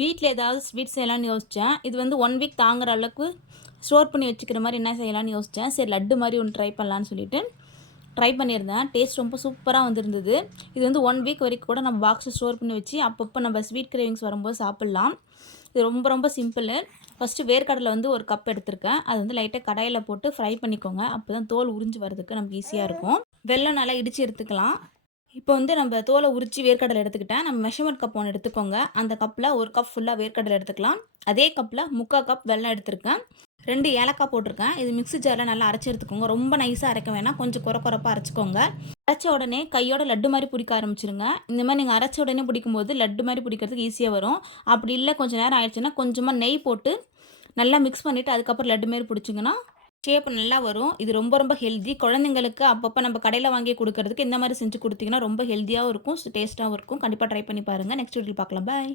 வீட்டில் ஏதாவது ஸ்வீட் செய்யலான்னு யோசித்தேன். இது வந்து 1 வீக் தாங்குற அளவுக்கு ஸ்டோர் பண்ணி வச்சுக்கிற மாதிரி என்ன செய்யலான்னு யோசித்தேன். சரி லட்டு மாதிரி ஒன்று ட்ரை பண்ணலான்னு சொல்லிட்டு ட்ரை பண்ணியிருந்தேன். டேஸ்ட் ரொம்ப சூப்பராக வந்திருந்தது. இது வந்து 1 வீக் வரைக்கும் கூட நம்ம பாக்ஸில் ஸ்டோர் பண்ணி வச்சு அப்பப்போ நம்ம ஸ்வீட் கிரேவிங்ஸ் வரும்போது சாப்பிட்லாம். இது ரொம்ப ரொம்ப சிம்பிளு. ஃபஸ்ட்டு வேர்க்கடலை வந்து 1 கப் எடுத்திருக்கேன். அது வந்து லைட்டாக கடாயில் போட்டு ஃப்ரை பண்ணிக்கோங்க. அப்போ தான் தோல் உறிஞ்சு வரதுக்கு நமக்கு ஈஸியாக இருக்கும். வெல்லம் நல்லா இடித்து எடுத்துக்கலாம். இப்போ வந்து நம்ம தோலை உரித்து வேர்க்கடலை எடுத்துக்கிட்டேன். நம்ம மெஷர்மெண்ட் கப் ஒன்று எடுத்துக்கோங்க. அந்த கப்பில் 1 கப் ஃபுல்லாக வேர்க்கடலை எடுத்துக்கலாம். அதே கப்பில் 3/4 கப் வெல்லம் எடுத்திருக்கேன். 2 ஏலக்காய் போட்டிருக்கேன். இது மிக்ஸி ஜாரில் நல்லா அரைச்சி எடுத்துக்கோங்க. ரொம்ப நைஸாக அரைக்க வேணாம், கொஞ்சம் கொரப்பாக அரைச்சிக்கோங்க. அரைச்ச உடனே கையோட லட்டு மாதிரி பிடிக்க ஆரம்பிச்சிருங்க. இந்த மாதிரி நீங்கள் அரைச்ச உடனே பிடிக்கும்போது லட்டு மாதிரி பிடிக்கிறதுக்கு ஈஸியாக வரும். அப்படி இல்லை கொஞ்சம் நேரம் ஆயிடுச்சுன்னா கொஞ்சமாக நெய் போட்டு நல்லா மிக்ஸ் பண்ணிவிட்டு அதுக்கப்புறம் லட்டு மாரி பிடிச்சிங்கன்னா ஷேப் நல்லா வரும். இது ரொம்ப ரொம்ப ஹெல்தி. குழந்தைங்களுக்கு அப்பப்போ நம்ம கடையில் வாங்கி கொடுக்கறதுக்கு இந்த மாதிரி செஞ்சு கொடுத்தீங்கன்னா ரொம்ப ஹெல்த்தியாகவும் இருக்கும், டேஸ்ட்டாகவும் இருக்கும். கண்டிப்பாக ட்ரை பண்ணி பாருங்கள். நெக்ஸ்ட் வீடியோவில் பார்க்கலாம். பாய்.